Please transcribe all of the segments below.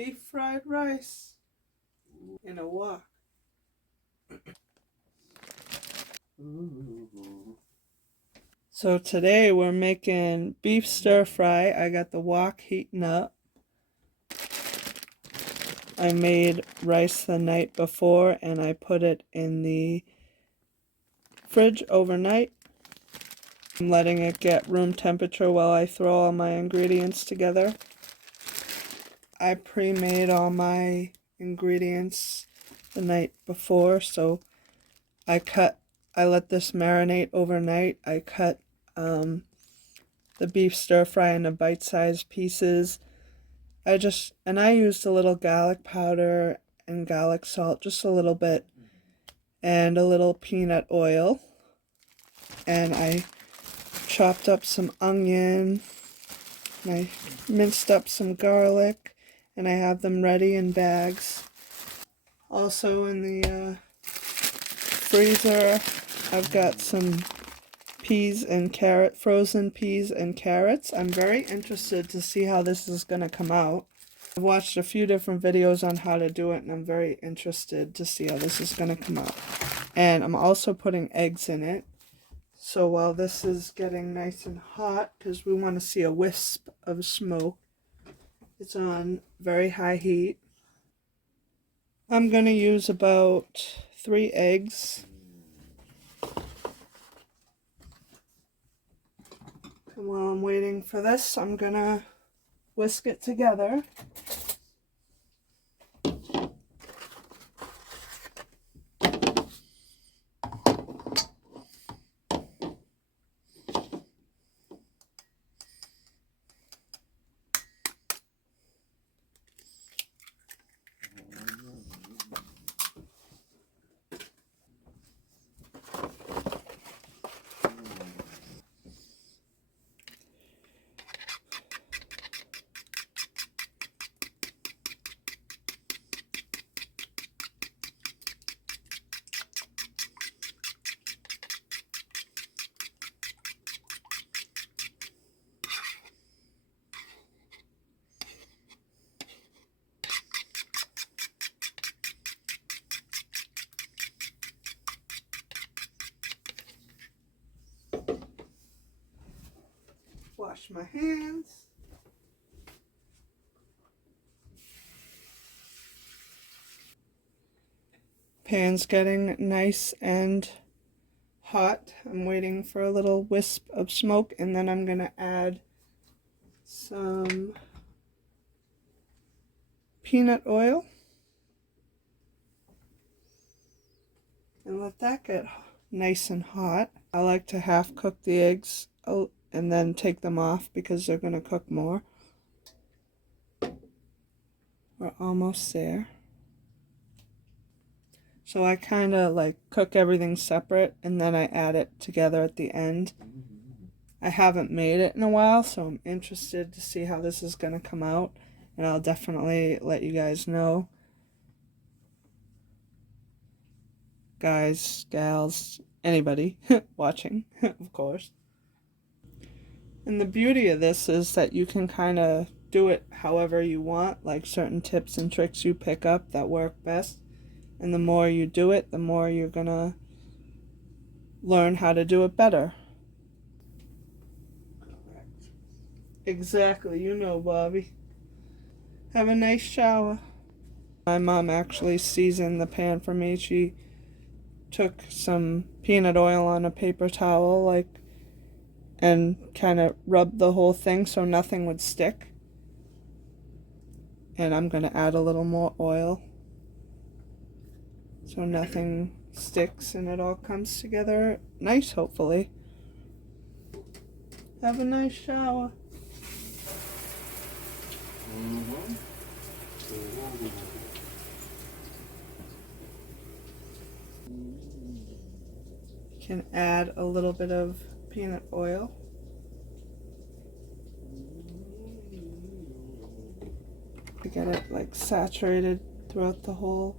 beef fried rice in a wok. So today we're making beef stir fry. I got the wok heating up. I made rice the night before and I put it in the fridge overnight. I'm letting it get room temperature while I throw all my ingredients together. I pre-made all my ingredients the night before, so I let this marinate overnight. I cut the beef stir fry into bite-sized pieces. I used a little garlic powder and garlic salt, just a little bit, and a little peanut oil. And I chopped up some onion, and I minced up some garlic, and I have them ready in bags. Also in the freezer, I've got some frozen peas and carrots. I'm very interested to see how this is going to come out. I've watched a few different videos on how to do it, and I'm very interested to see how this is going to come out. And I'm also putting eggs in it. So while this is getting nice and hot, because we want to see a wisp of smoke, it's on very high heat. I'm going to use about 3 eggs. And while I'm waiting for this, I'm going to whisk it together. Wash my hands. Pan's getting nice and hot. I'm waiting for a little wisp of smoke, and then I'm going to add some peanut oil and let that get nice and hot. I like to half cook the eggs and then take them off because they're going to cook more. We're almost there. So I kind of like cook everything separate and then I add it together at the end. I haven't made it in a while, so I'm interested to see how this is going to come out, and I'll definitely let you guys know. Guys, gals, anybody watching, of course. And the beauty of this is that you can kind of do it however you want, like certain tips and tricks you pick up that work best. And the more you do it, the more you're going to learn how to do it better. Exactly, you know, Bobby. Have a nice shower. My mom actually seasoned the pan for me. She took some peanut oil on a paper towel, and kind of rubbed the whole thing so nothing would stick. And I'm going to add a little more oil so nothing sticks and it all comes together nice, hopefully. Have a nice shower. Can add a little bit of peanut oil. To get it like saturated throughout the whole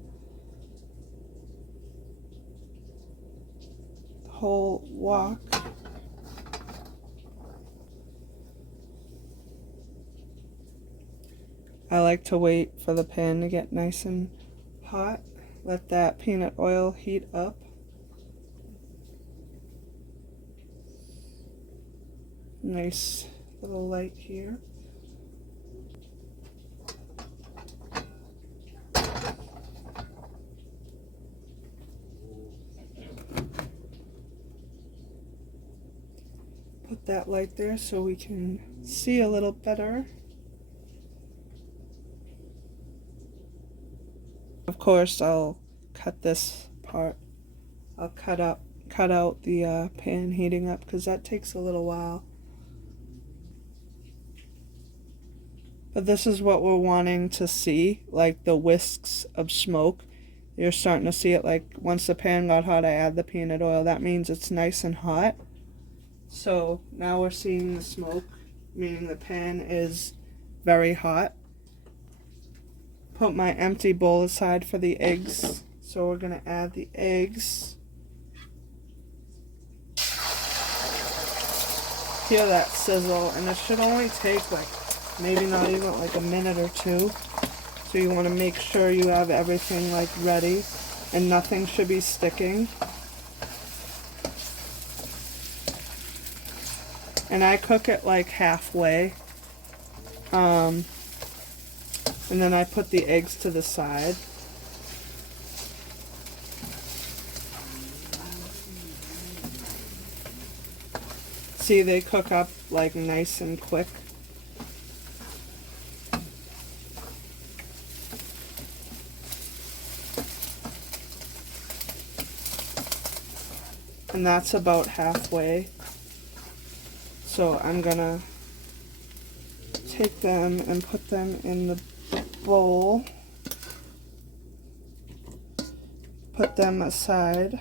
wok. I like to wait for the pan to get nice and hot. Let that peanut oil heat up. Nice little light here. Put that light there so we can see a little better. Of course, I'll cut this part. I'll cut out the pan heating up because that takes a little while. But this is what we're wanting to see, like the whisks of smoke. You're starting to see it, like once the pan got hot, I add the peanut oil. That means it's nice and hot. So now we're seeing the smoke, meaning the pan is very hot. Put my empty bowl aside for the eggs. So we're going to add the eggs. Hear that sizzle, and it should only take like maybe not even like a minute or two. So you want to make sure you have everything like ready and nothing should be sticking. And I cook it like halfway. And then I put the eggs to the side. See, they cook up like nice and quick. And that's about halfway. So I'm gonna take them and put them in the bowl. Put them aside.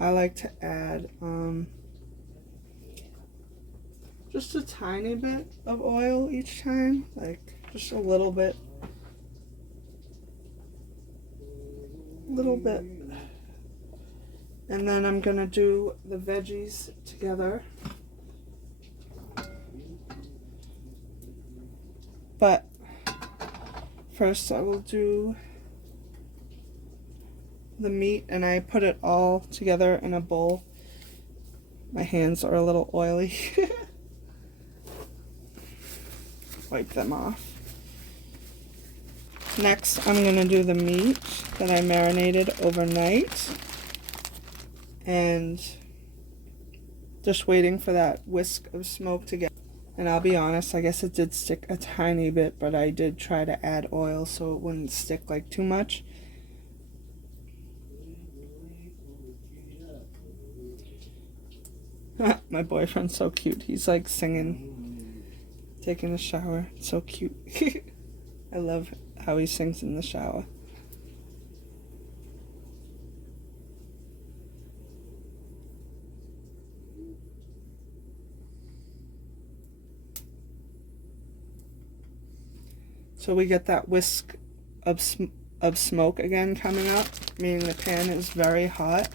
I like to add just a tiny bit of oil each time, like just a little bit. And then I'm gonna do the veggies together. But first I will do the meat, and I put it all together in a bowl. My hands are a little oily. Wipe them off. Next, I'm going to do the meat that I marinated overnight. And just waiting for that whisk of smoke to get. And I'll be honest, I guess it did stick a tiny bit, but I did try to add oil so it wouldn't stick like too much. My boyfriend's so cute. He's like singing, taking a shower. It's so cute. I love how he sings in the shower. So we get that whisk of smoke again coming up, meaning the pan is very hot.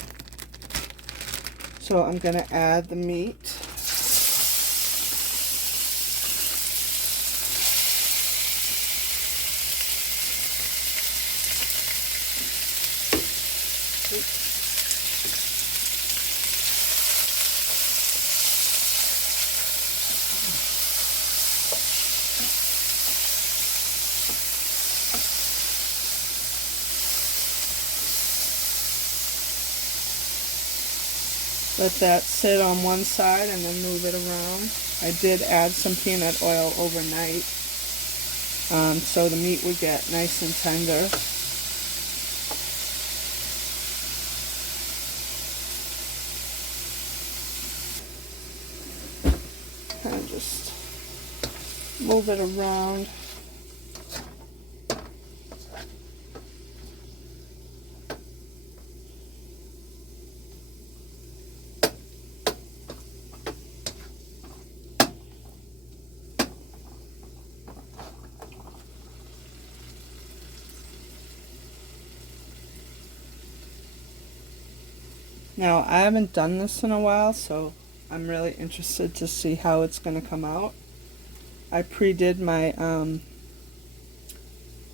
So I'm going to add the meat. Let that sit on one side and then move it around. I did add some peanut oil overnight, so the meat would get nice and tender. And just move it around. Now, I haven't done this in a while, so I'm really interested to see how it's going to come out. I pre-did my,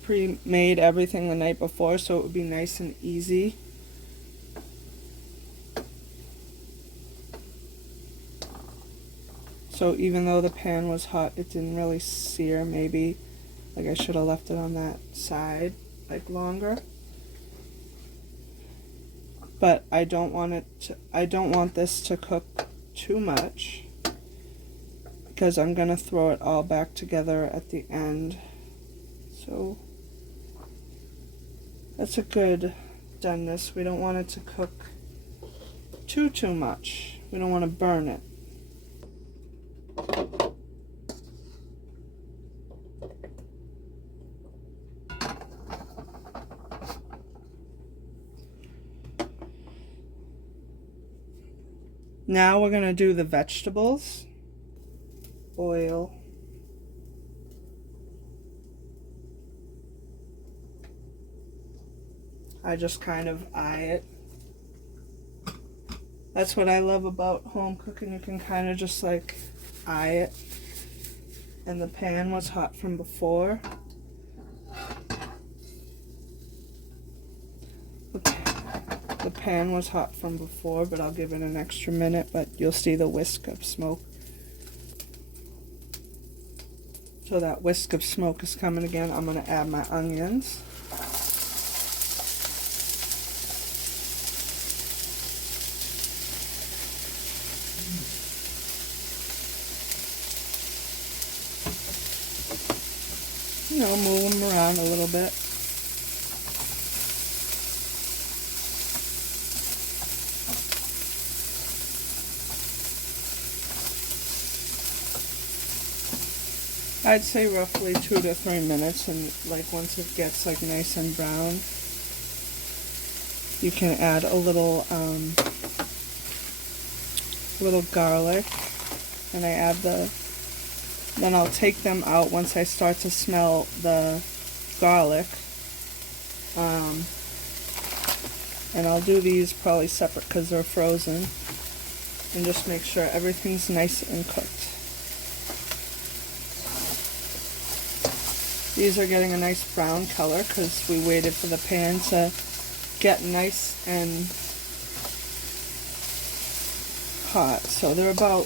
pre-made everything the night before, so it would be nice and easy. So even though the pan was hot, it didn't really sear. Maybe, like, I should have left it on that side, like, longer. But I don't want this to cook too much, because I'm gonna throw it all back together at the end. So that's a good doneness. We don't want it to cook too much. We don't want to burn it. Now we're gonna do the vegetables. Oil. I just kind of eye it. That's what I love about home cooking. You can kind of just like eye it. And the pan was hot from before. The pan was hot from before, but I'll give it an extra minute, but you'll see the whisk of smoke. So that whisk of smoke is coming again. I'm going to add my onions. You know, move them around a little bit. I'd say roughly 2 to 3 minutes, and like once it gets like nice and brown, you can add a little garlic, and I add then I'll take them out once I start to smell the garlic, and I'll do these probably separate because they're frozen, and just make sure everything's nice and cooked. These are getting a nice brown color because we waited for the pan to get nice and hot. So they're about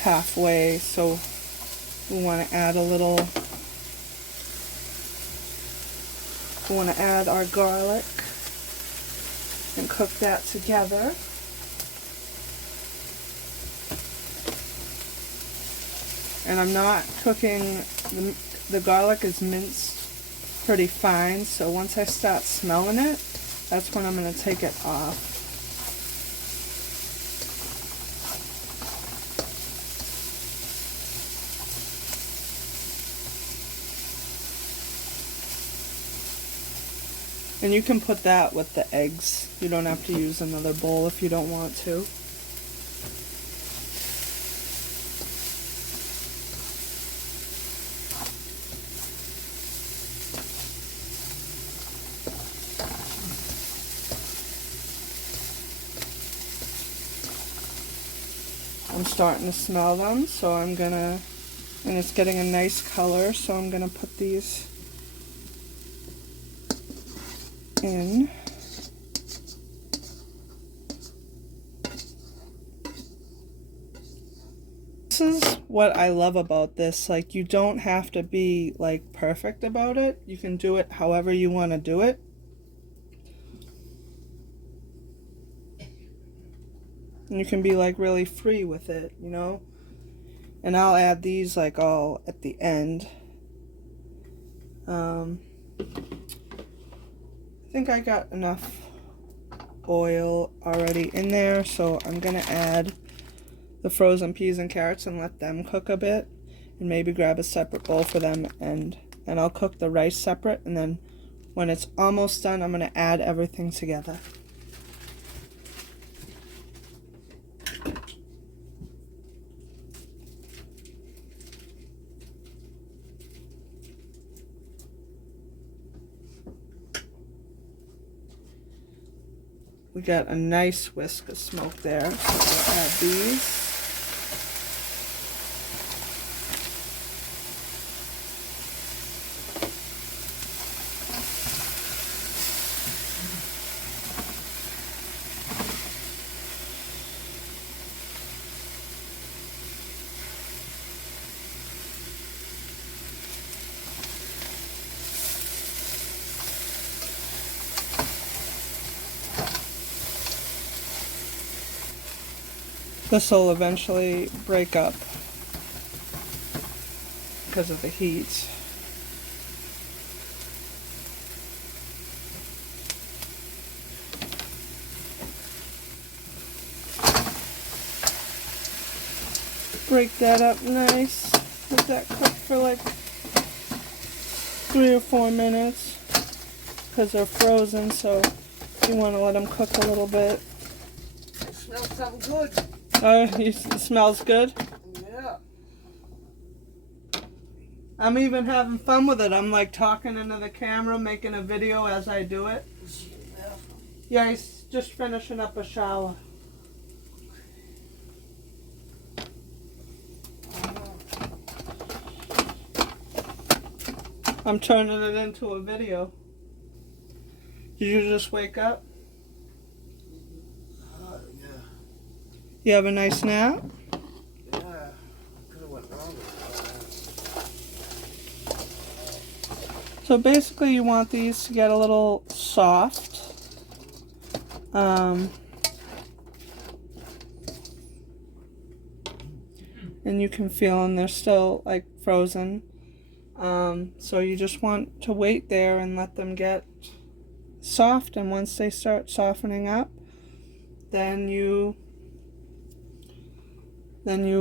halfway, so we want to add our garlic and cook that together. And I'm not cooking, the garlic is minced pretty fine, so once I start smelling it, that's when I'm going to take it off. And you can put that with the eggs. You don't have to use another bowl if you don't want to. I'm starting to smell them, so and it's getting a nice color, so I'm gonna put these in. This is what I love about this. Like, you don't have to be like perfect about it. You can do it however you want to do it. And you can be like really free with it, you know? And I'll add these like all at the end. I think I got enough oil already in there, so I'm gonna add the frozen peas and carrots and let them cook a bit, and maybe grab a separate bowl for them, and I'll cook the rice separate, and then when it's almost done, I'm gonna add everything together. we got a nice whisk of smoke there. So we'll add these. This will eventually break up because of the heat. Break that up nice. Let that cook for like 3 or 4 minutes because they're frozen, so you want to let them cook a little bit. It smells something good. Oh, it smells good? Yeah. I'm even having fun with it. I'm like talking into the camera, making a video as I do it. Is she in the bathroom? Yeah, he's just finishing up a shower. I'm turning it into a video. Did you just wake up? Yeah. You have a nice nap? Yeah. Could have went wrong with So basically you want these to get a little soft. And you can feel them, they're still like frozen. So you just want to wait there and let them get soft, and once they start softening up, then you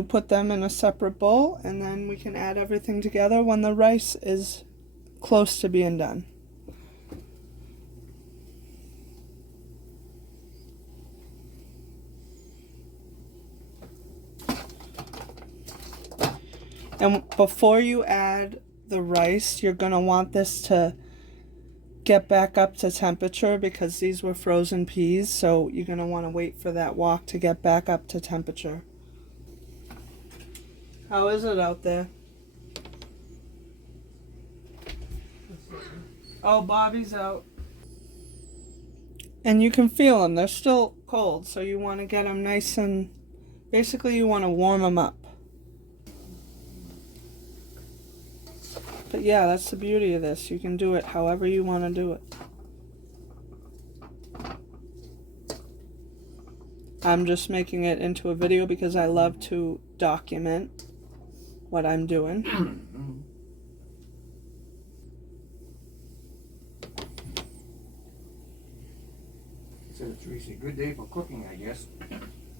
put them in a separate bowl, and then we can add everything together when the rice is close to being done. And before you add the rice, you're going to want this to get back up to temperature because these were frozen peas, so you're going to want to wait for that wok to get back up to temperature. How is it out there? Oh, Bobby's out. And you can feel them. They're still cold, so you want to get them nice and... Basically, you want to warm them up. But yeah, that's the beauty of this. You can do it however you want to do it. I'm just making it into a video because I love to document what I'm doing. So Teresa, good day for cooking, I guess.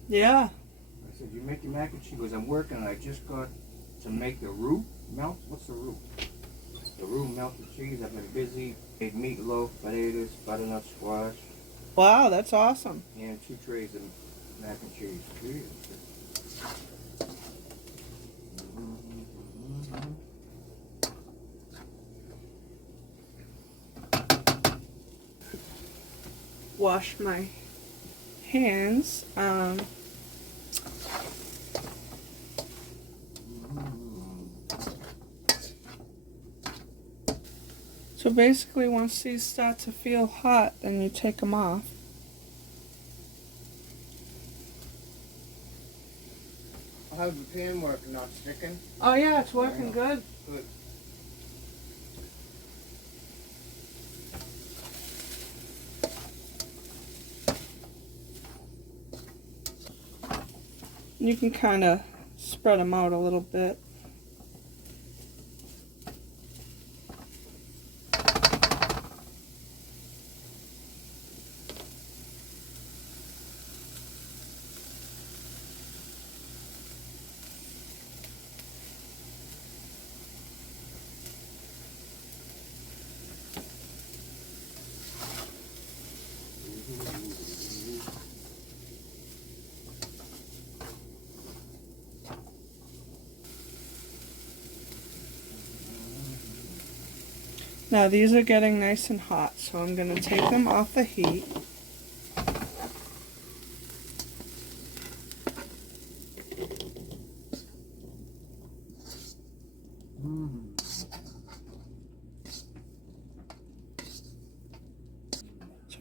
Yeah. I said, you make your mac and cheese? She goes, I'm working and I just got to make the roux melt. What's the roux? The roux melted cheese. I've been busy. Made meatloaf, potatoes, butternut squash. Wow, that's awesome. And 2 trays of mac and cheese. Wash my hands. So basically, once these start to feel hot, then you take them off. How's the pan work? Not sticking? Oh yeah, it's working good. Good. You can kind of spread them out a little bit. Now these are getting nice and hot, so I'm going to take them off the heat.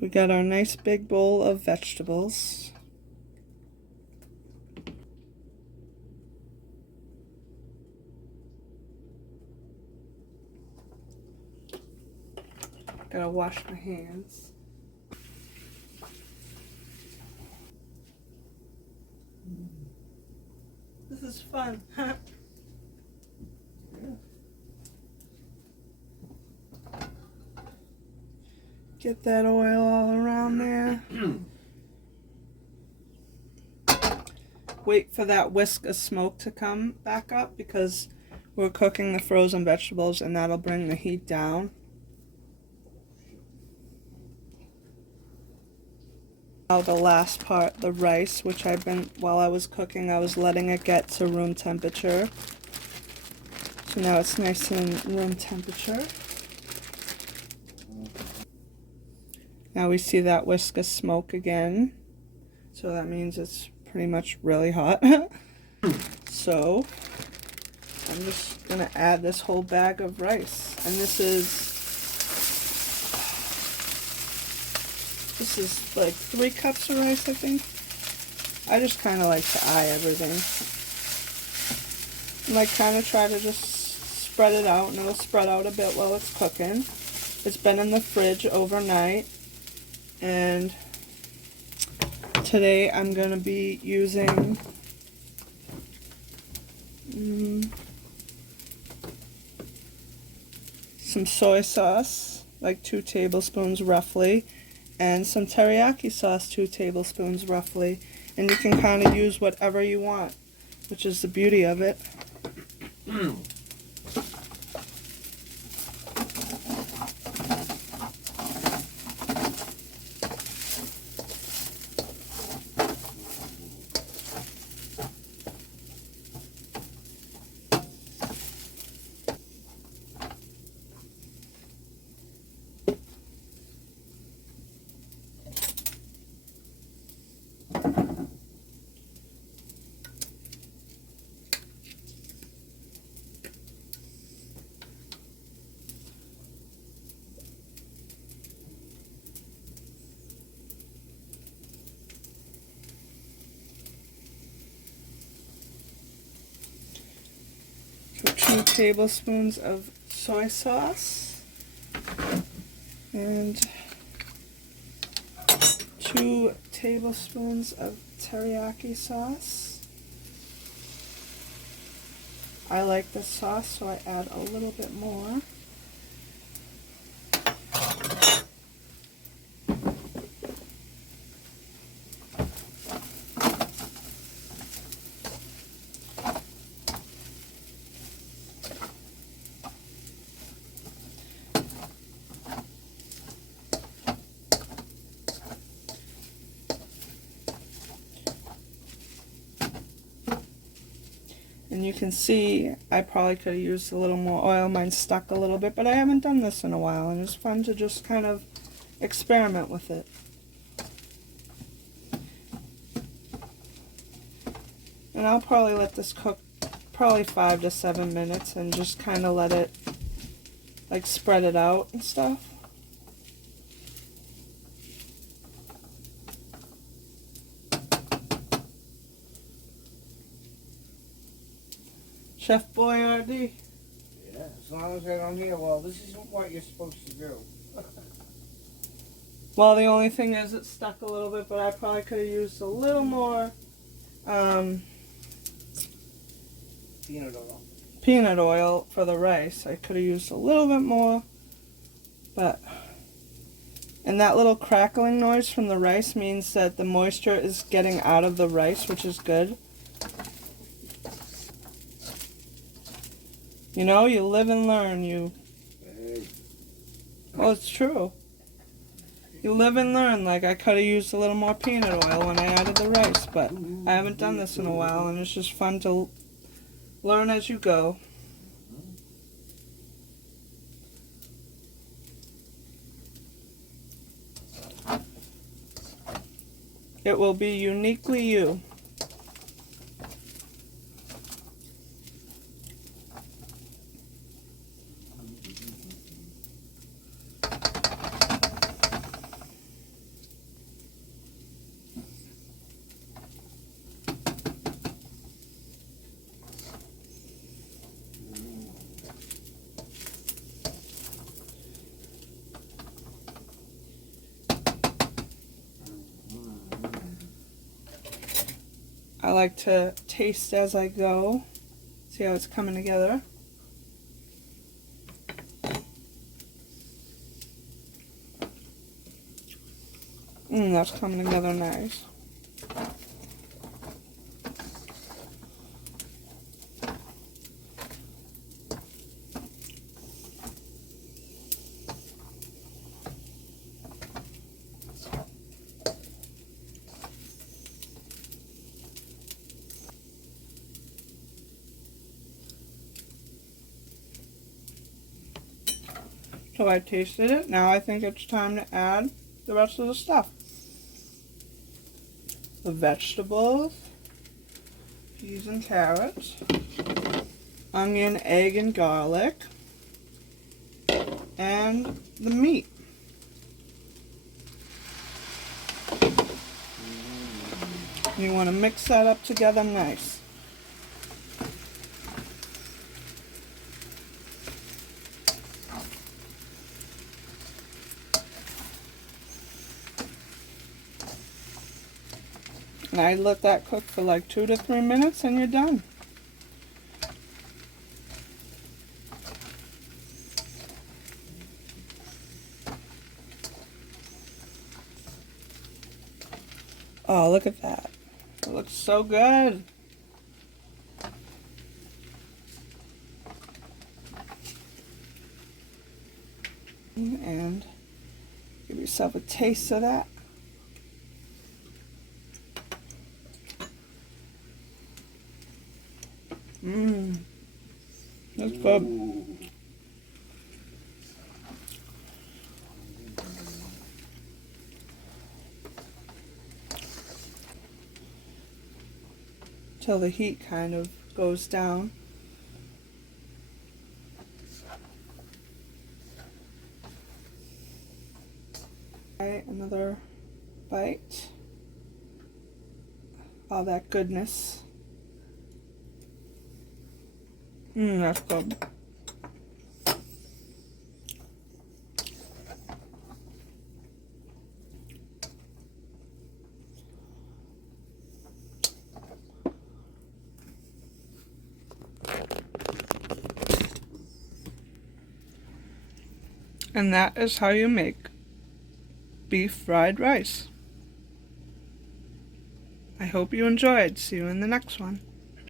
We got our nice big bowl of vegetables. Gotta wash my hands. This is fun. Get that oil all around there. Wait for that whisk of smoke to come back up because we're cooking the frozen vegetables and that'll bring the heat down. Now the last part, the rice, which while I was cooking, I was letting it get to room temperature. So now it's nice and room temperature. Now we see that whisk of smoke again. So that means it's pretty much really hot. So I'm just gonna add this whole bag of rice. And this is like 3 cups of rice, I think. I just kind of like to eye everything. And like kind of try to just spread it out, and it'll spread out a bit while it's cooking. It's been in the fridge overnight, and today I'm going to be using some soy sauce, like 2 tablespoons roughly, and some teriyaki sauce, 2 tablespoons roughly. And you can kind of use whatever you want, which is the beauty of it. So 2 tablespoons of soy sauce and 2 tablespoons of teriyaki sauce. I like this sauce, so I add a little bit more. And you can see I probably could have used a little more oil. Mine stuck a little bit, but I haven't done this in a while, and it's fun to just kind of experiment with it. And I'll probably let this cook probably 5 to 7 minutes and just kind of let it like spread it out and stuff. Chef Boyardee. Yeah, as long as I don't hear, well, this isn't what you're supposed to do. Well, the only thing is it stuck a little bit, but I probably could have used a little more peanut oil for the rice. I could have used a little bit more, but... And that little crackling noise from the rice means that the moisture is getting out of the rice, which is good. You know, you live and learn. Well, it's true. You live and learn. Like, I could have used a little more peanut oil when I added the rice, but I haven't done this in a while, and it's just fun to learn as you go. It will be uniquely you. I like to taste as I go, see how it's coming together. That's coming together nice. So I tasted it. Now I think it's time to add the rest of the stuff. The vegetables, peas and carrots, onion, egg, and garlic, and the meat. You want to mix that up together nice. And I let that cook for like 2 to 3 minutes and you're done. Oh, look at that. It looks so good. And give yourself a taste of that. That's good. Ooh. Till the heat kind of goes down. Right, another bite. All that goodness. That's good. And that is how you make beef fried rice. I hope you enjoyed. See you in the next one.